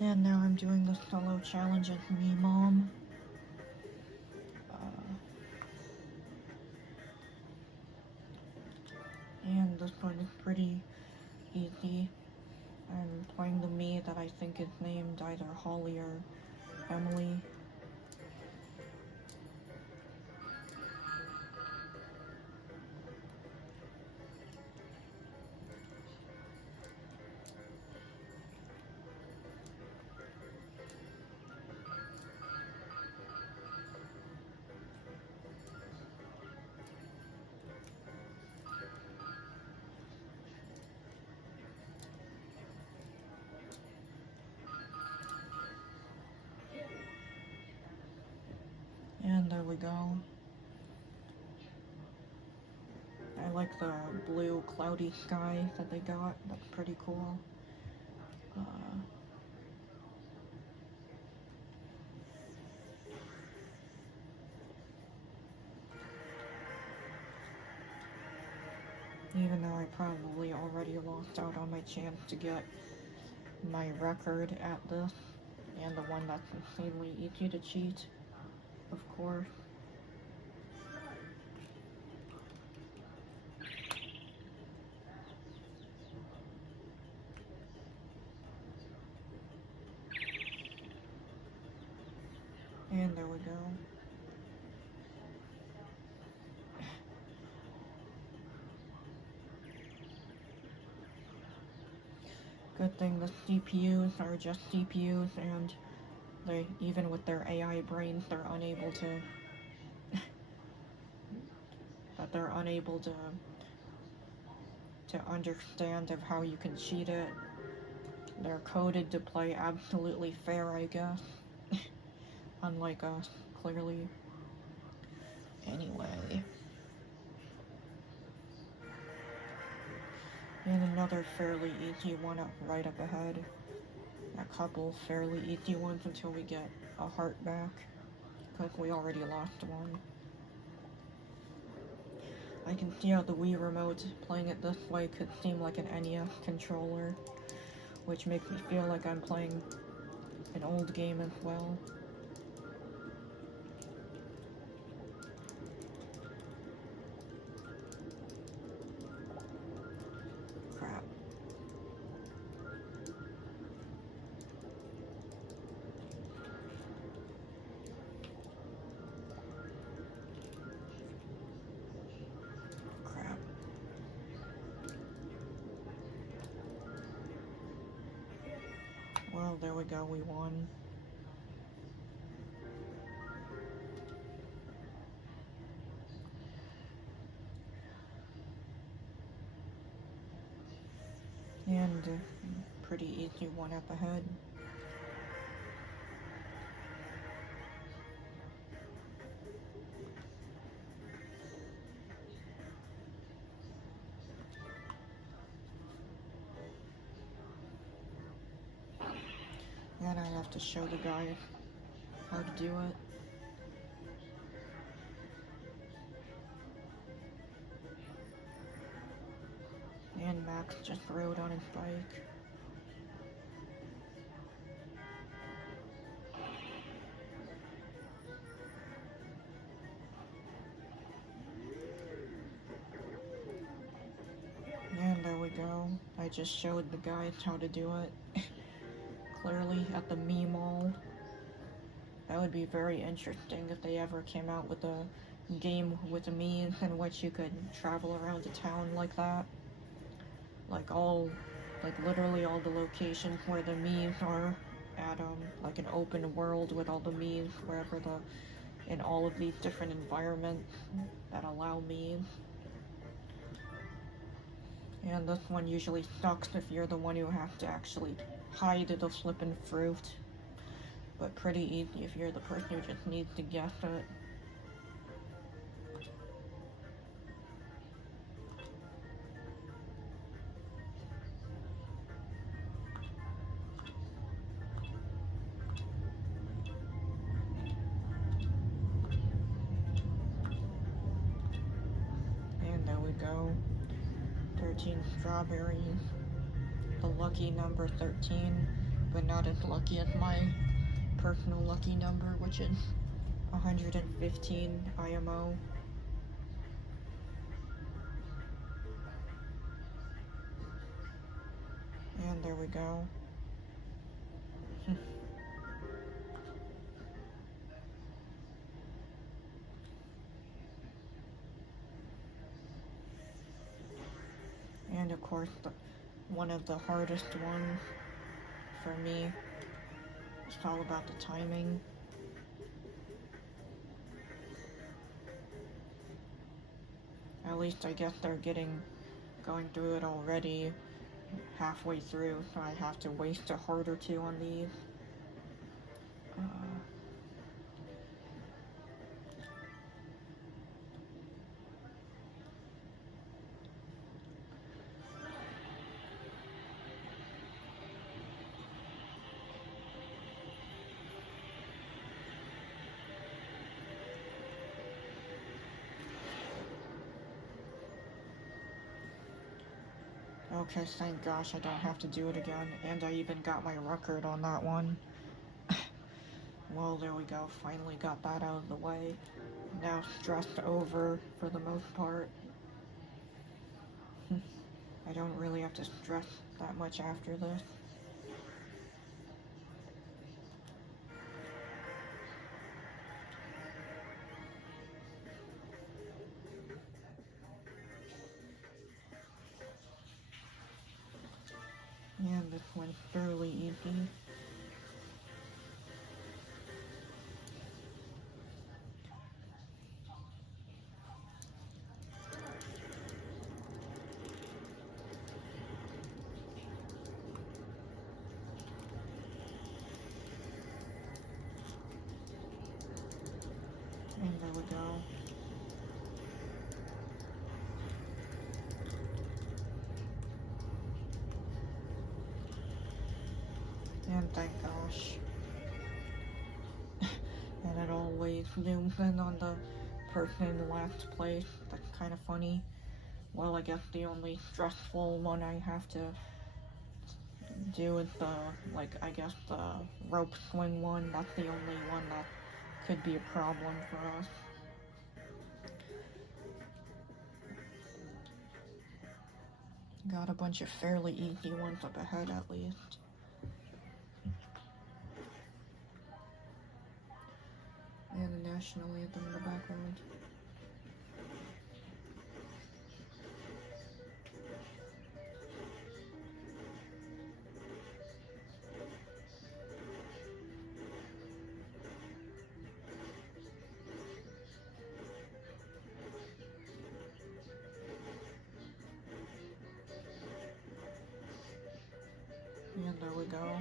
And now I'm doing the solo challenge at Mii Mom. And this one is pretty easy. I'm playing the Mii that I think is named either Holly or Emily. And there we go. I like the blue cloudy sky that they got. That's pretty cool. Even though I probably already lost out on my chance to get my record at this, and the one that's insanely easy to cheat, of course. And there we go. Good thing the CPUs are just CPUs, and they, even with their AI brains, they're unable to understand of how you can cheat it. They're coded to play absolutely fair, I guess. Unlike us, clearly. Anyway. And another fairly easy one right up ahead. A couple fairly easy ones until we get a heart back, because we already lost one. I can see how the Wii remote, playing it this way, could seem like an NES controller, which makes me feel like I'm playing an old game as well. Crap. Crap. Well, there we go, we won. And pretty easy one up ahead. And I have to show the guy how to do it. And Max just rode on his bike. And there we go. I just showed the guys how to do it. Clearly at the Mii Mall. That would be very interesting if they ever came out with a game with a Mii in which you could travel around a town like that. Like literally all the locations where the Mii's are at, like an open world with all the Mii's wherever in all of these different environments that allow Mii's. And this one usually sucks if you're the one who has to actually hide the flippin' fruit. But pretty easy if you're the person who just needs to guess it. And there we go. 13 strawberries. The lucky number 13. but not as lucky as my personal lucky number, which is 115 IMO. And there we go. And of course, one of the hardest ones for me. It's all about the timing. At least I guess they're going through it already halfway through, so I have to waste a heart or two on these. Okay, thank gosh I don't have to do it again, and I even got my record on that one. Well, there we go, finally got that out of the way. Now stressed over for the most part. I don't really have to stress that much after this. And this one's fairly easy. And there we go. And thank gosh. And it always zooms in on the person in last place. That's kind of funny. Well, I guess the only stressful one I have to do is the rope swing one. That's the only one that could be a problem for us. Got a bunch of fairly easy ones up ahead at least. And the national anthem in the background. And there we go.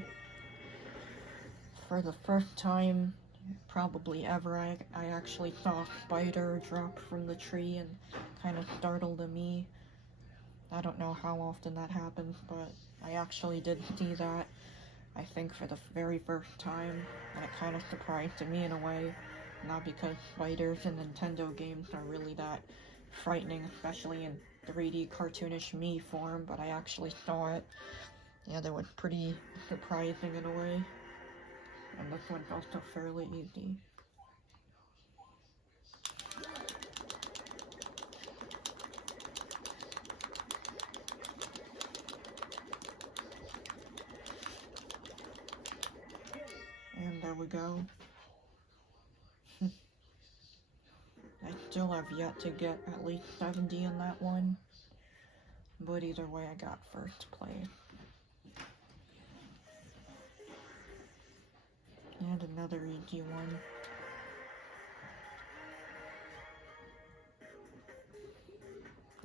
For the first time probably ever, I actually saw a spider drop from the tree and kind of startled me. I don't know how often that happens, but I actually did see that, I think for the very first time, and it kind of surprised me in a way. Not because spiders in Nintendo games are really that frightening, especially in 3D cartoonish Mii form, but I actually saw it. Yeah, that was pretty surprising in a way. And this one's also fairly easy. And there we go. I still have yet to get at least 70 in that one. But either way, I got first place. And another easy one.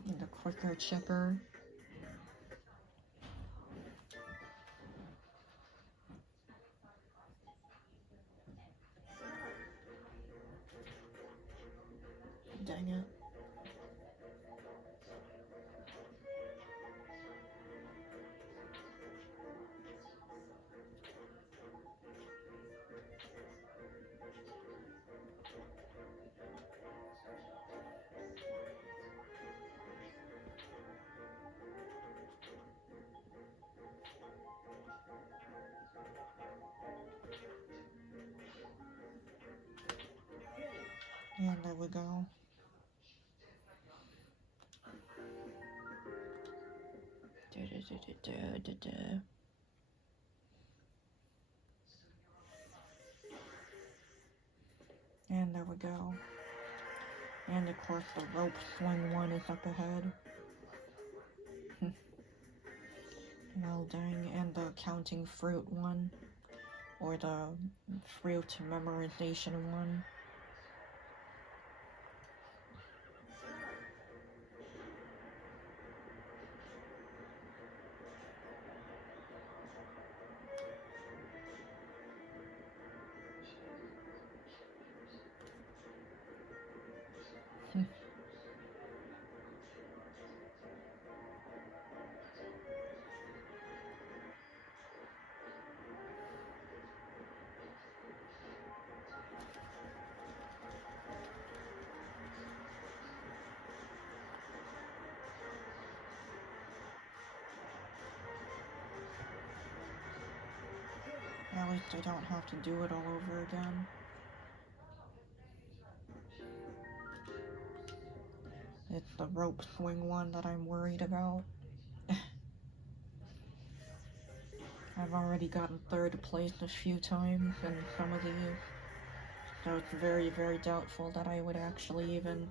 And the quicker chipper. Dang it. And there we go. And there we go. And of course the rope swing one is up ahead. Well dang, and the counting fruit one. Or the fruit memorization one. At least I don't have to do it all over again. It's the rope swing one that I'm worried about. I've already gotten third place a few times in some of these, so it's very, very doubtful that I would actually even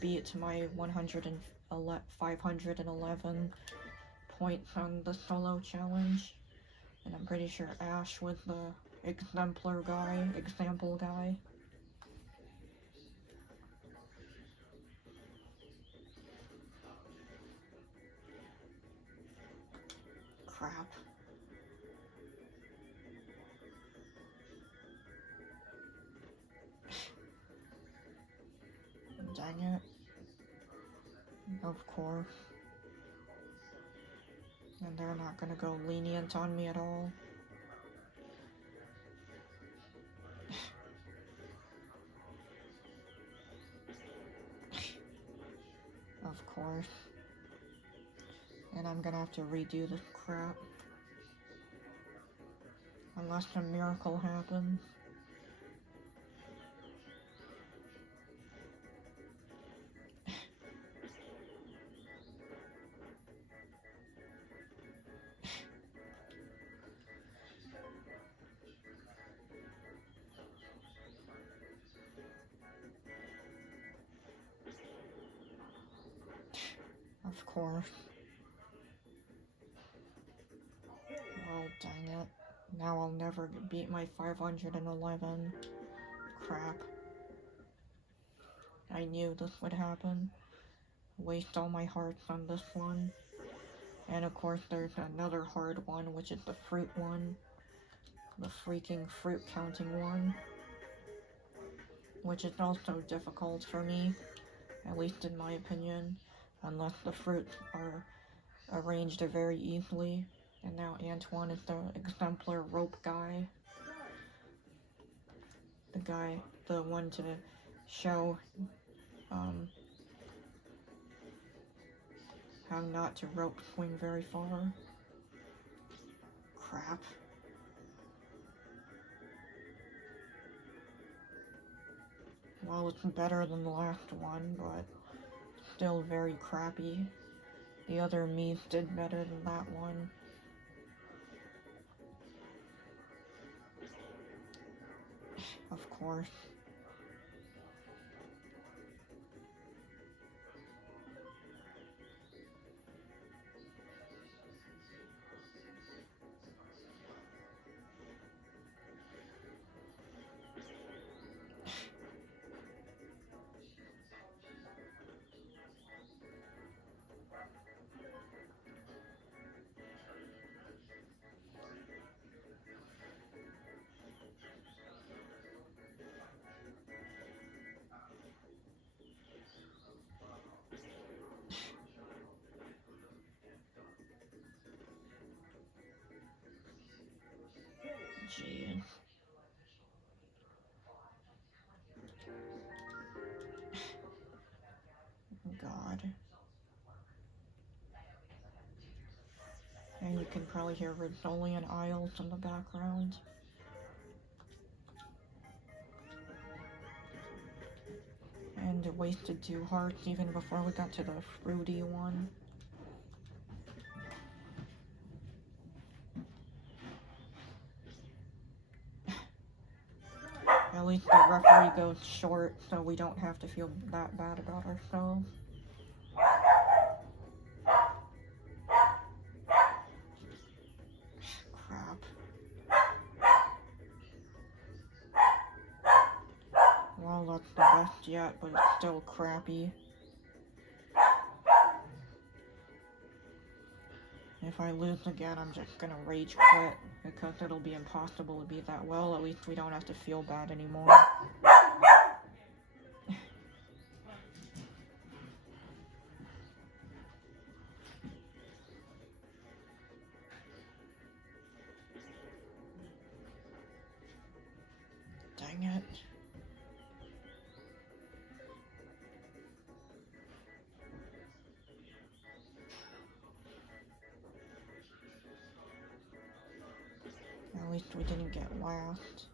beat my 511 points on the solo challenge. And I'm pretty sure Ash was the example guy. Crap. Dang it. Of course. And they're not gonna go lenient on me at all. Of course. And I'm gonna have to redo this crap. Unless a miracle happens. Of course. Well, dang it. Now I'll never beat my 511. Crap. I knew this would happen. Waste all my hearts on this one. And of course there's another hard one, which is the fruit one. The freaking fruit counting one. Which is also difficult for me, at least in my opinion. Unless the fruits are arranged very easily. And now Antoine is the exemplar rope guy. The one to show how not to rope swing very far. Crap. Well, it's better than the last one, but still very crappy. The other Mii's did better than that one. Of course. Jeez. God. And you can probably hear Rizzoli and Isles in the background. And it wasted 2 hearts even before we got to the fruity one. At least the referee goes short, so we don't have to feel that bad about ourselves. Crap. Well, that's the best yet, but it's still crappy. If I lose again, I'm just gonna rage quit, because it'll be impossible to beat that well. At least we don't have to feel bad anymore. Dang it. At least we didn't get last.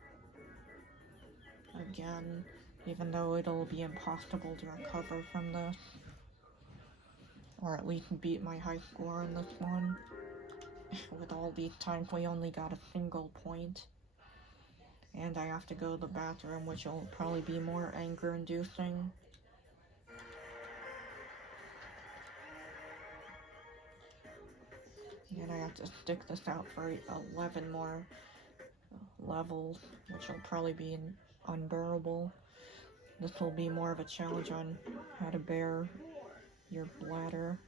Again, even though it'll be impossible to recover from this. Or at least beat my high score in this one. With all these times we only got a single point. And I have to go to the bathroom, which will probably be more anger-inducing. And I have to stick this out for 11 more levels, which will probably be unbearable. This will be more of a challenge on how to bear your bladder.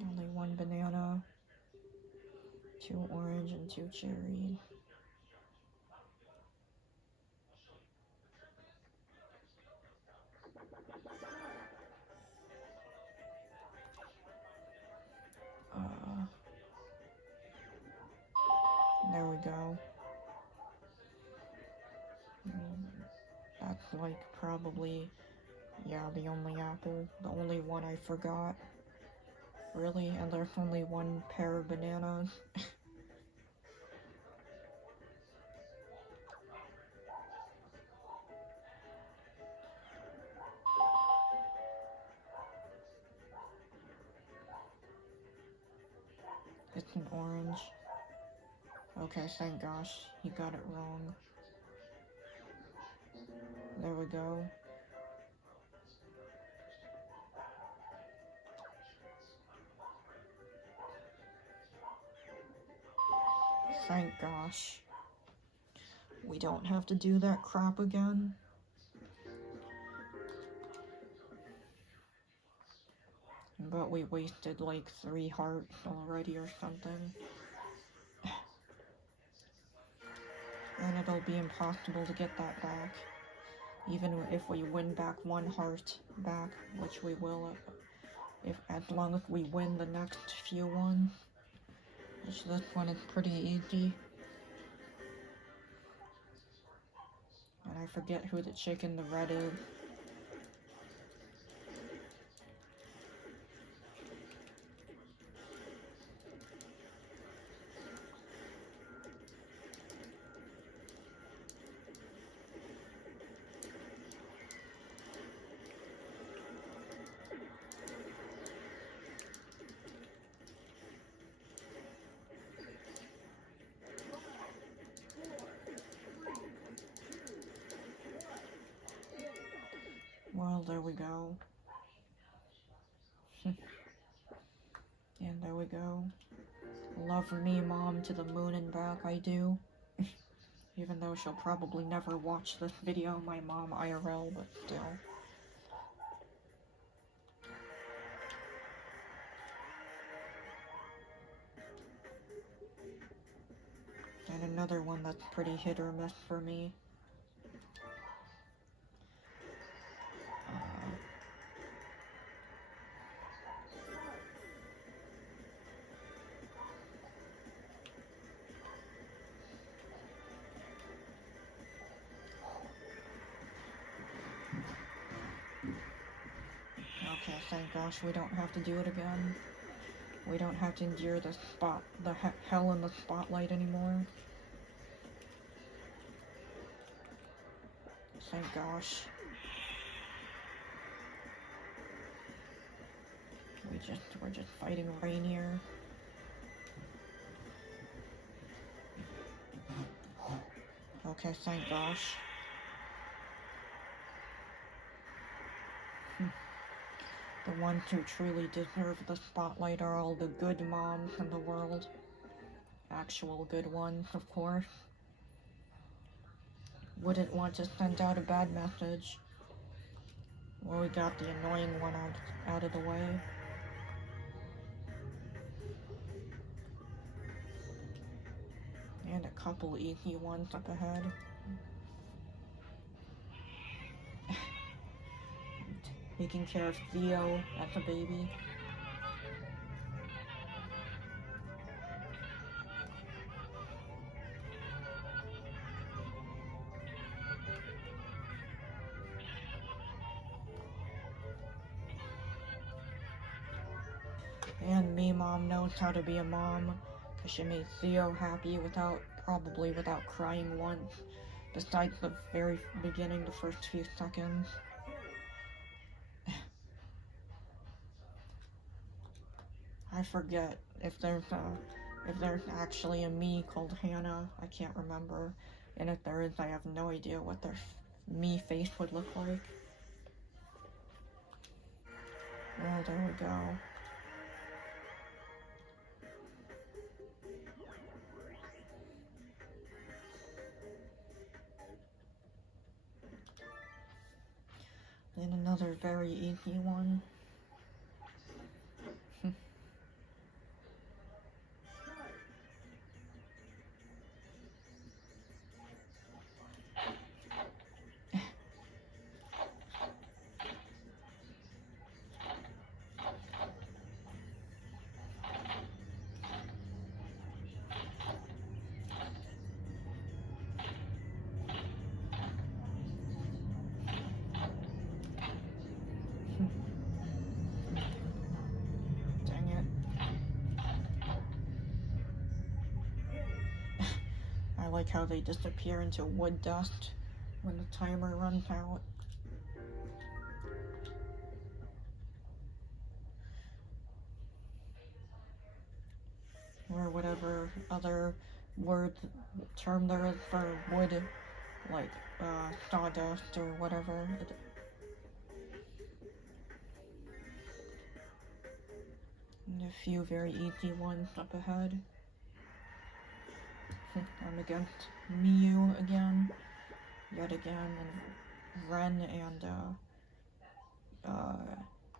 Only 1 banana, 2 orange, and 2 cherry. There we go. That's like probably, yeah, the only apple. The only one I forgot. Really? And there's only 1 pair of bananas. It's an orange. Okay, thank gosh, he got it wrong. There we go. Thank gosh. We don't have to do that crap again. But we wasted like 3 hearts already or something. And it'll be impossible to get that back. Even if we win back 1 heart back, which we will as long as we win the next few ones. Which this one is pretty easy. And I forget who the chick in the red is. Well, there we go. And there we go. Love Mii Mom to the moon and back, I do. Even though she'll probably never watch this video, my mom IRL, but still. And another one that's pretty hit or miss for me. Okay, thank gosh we don't have to do it again. We don't have to endure the hell in the spotlight anymore. Thank gosh. We're just fighting Rainier. Okay, thank gosh. The ones who truly deserve the spotlight are all the good moms in the world. Actual good ones, of course. Wouldn't want to send out a bad message. Well, we got the annoying one out of the way. And a couple easy ones up ahead. Taking care of Theo as a baby. And Mii Mom knows how to be a mom, because she made Theo happy probably without crying once, besides the very beginning, the first few seconds. I forget if there's actually a Mii called Hannah. I can't remember, and if there is, I have no idea what their Mii face would look like. Oh, there we go. Then another very easy one. Dang it. I like how they disappear into wood dust when the timer runs out. Or whatever other term there is for wood, like sawdust or whatever. And a few very easy ones up ahead. I'm against Miu again, yet again, and Ren and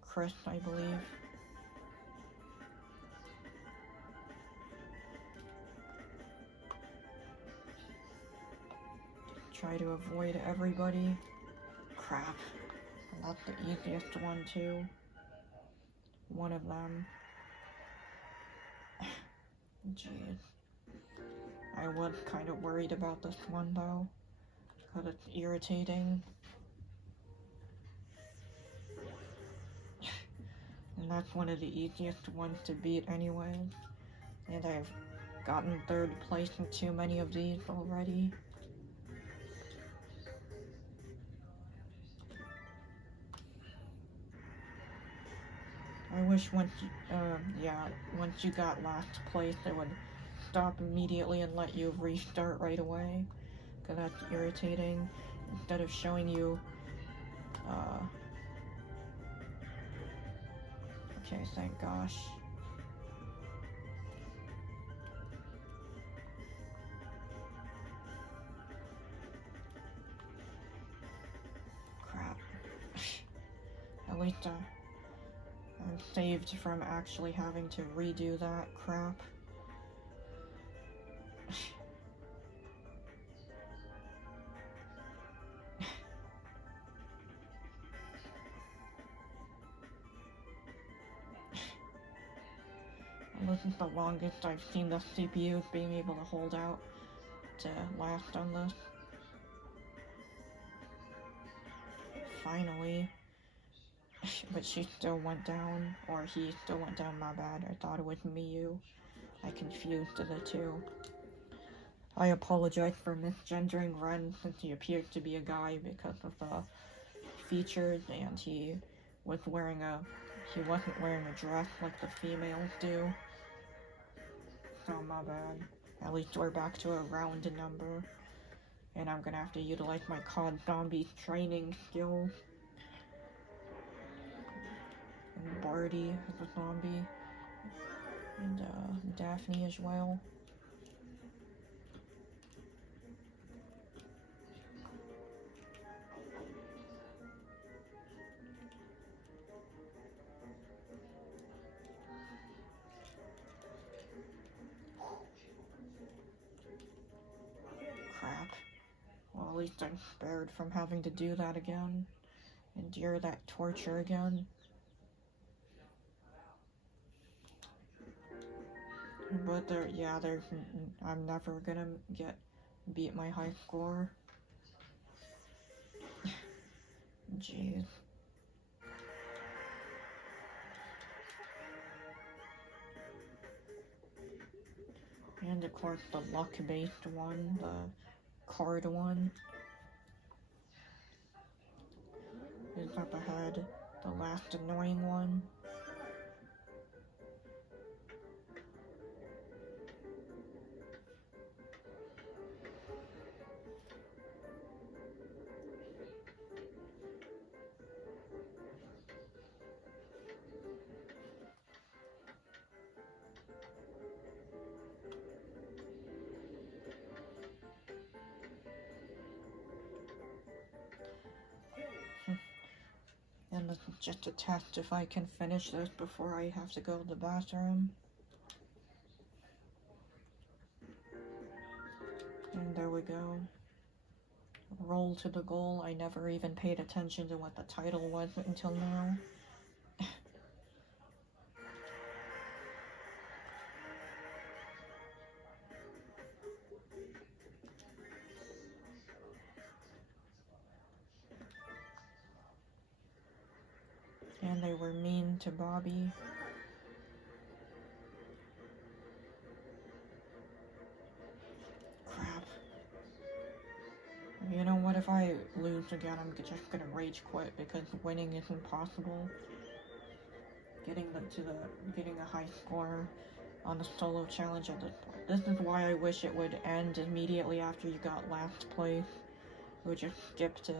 Chris, I believe. Try to avoid everybody. Crap. And that's the easiest one too. One of them. Jeez. I was kind of worried about this one though, because it's irritating. And that's one of the easiest ones to beat anyways. And I've gotten third place in too many of these already. I wish once you got last place, it would stop immediately and let you restart right away, because that's irritating. Instead of showing you, okay, thank gosh. Crap. At least I'm saved from actually having to redo that crap. This is the longest I've seen the CPU being able to hold out to last on this. Finally. But she still went down, or he still went down, my bad. I thought it was Miu. I confused the two. I apologize for misgendering Ren since he appeared to be a guy because of the features, and he wasn't wearing a dress like the females do. So my bad. At least we're back to a round number. And I'm gonna have to utilize my COD Zombies training skills. And Barty is a zombie. And Daphne as well. Crap. Well, at least I'm spared from having to do that again. Endure that torture again. But I'm never gonna beat my high score. Jeez. And of course the luck-based one, the card one, is up ahead. The last annoying one. And this is just a test if I can finish this before I have to go to the bathroom. And there we go. Roll to the goal. I never even paid attention to what the title was until now. And they were mean to Bobby. Crap. You know what, if I lose again, I'm just gonna rage quit because winning isn't possible. Getting a high score on a solo challenge at this point. This is why I wish it would end immediately after you got last place. It would just skip to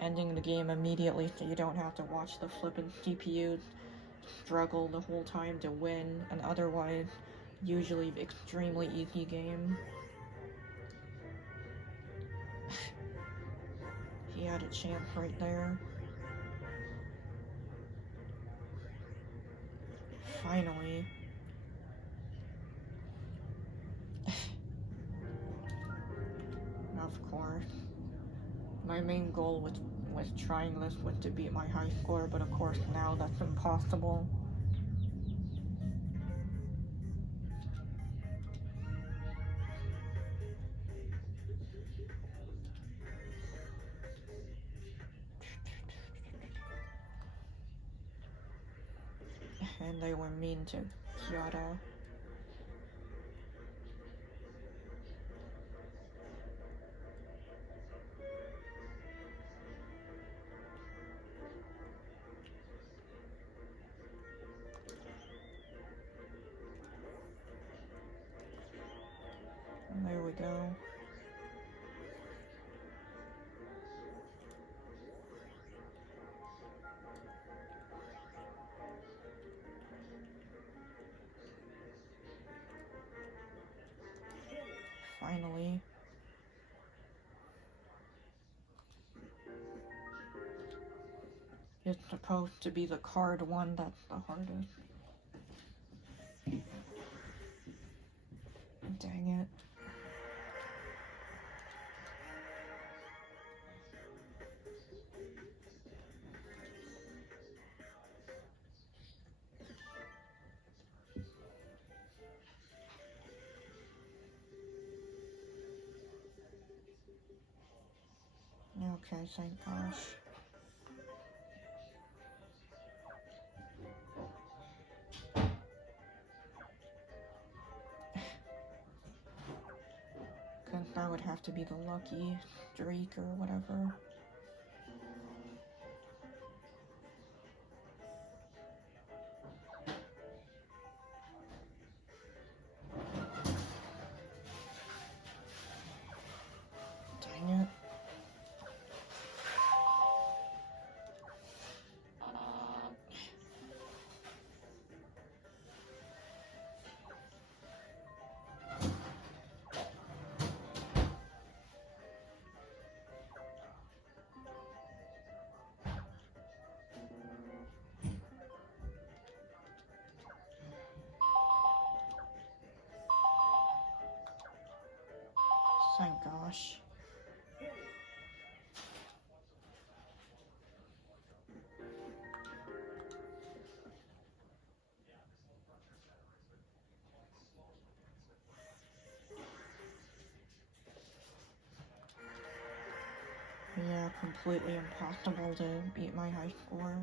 ending the game immediately so you don't have to watch the flippin' CPU struggle the whole time to win an otherwise usually extremely easy game. He had a chance right there. Finally. Of course. My main goal with trying this was to beat my high score, but of course now that's impossible. And they were mean to Kiara. And there we go. Finally. It's supposed to be the card one that's the hardest. Dang it. Okay, thank gosh. think that would have to be the lucky streak or whatever. Dang it. Thank gosh. Yeah, completely impossible to beat my high score.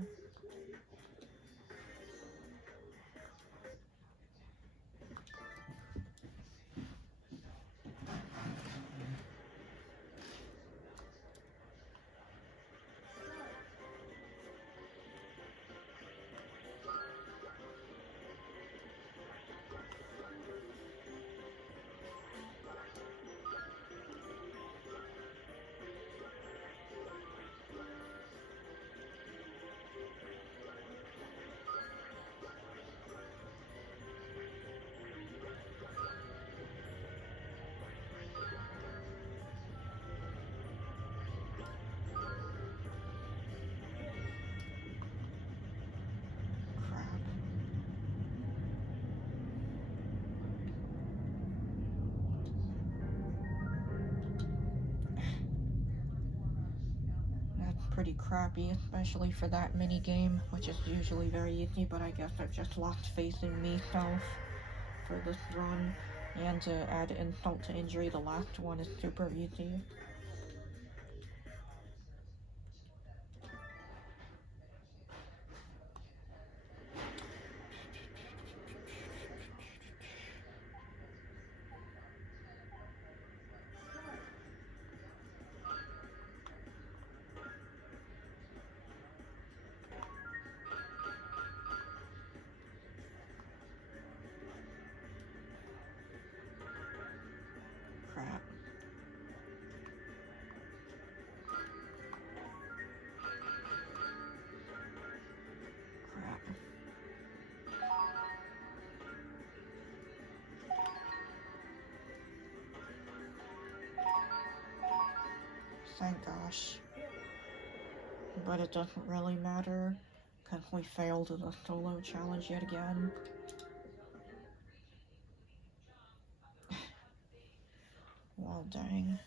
Pretty crappy, especially for that mini game, which is usually very easy, but I guess I've just lost faith in myself for this run. And to add insult to injury, the last one is super easy. Crap. Crap. Thank gosh. But it doesn't really matter, because we failed the solo challenge yet again. Well, dang.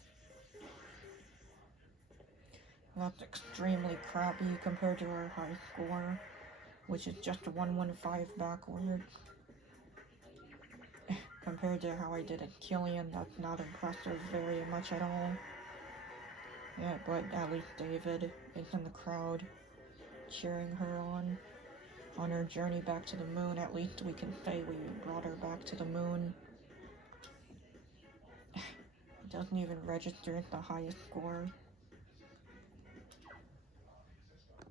That's extremely crappy compared to our high score, which is just 115 backward. Compared to how I did at Killian, that's not impressive very much at all. Yeah, but at least David is in the crowd, cheering her on her journey back to the moon. At least we can say we brought her back to the moon. It doesn't even register as the highest score.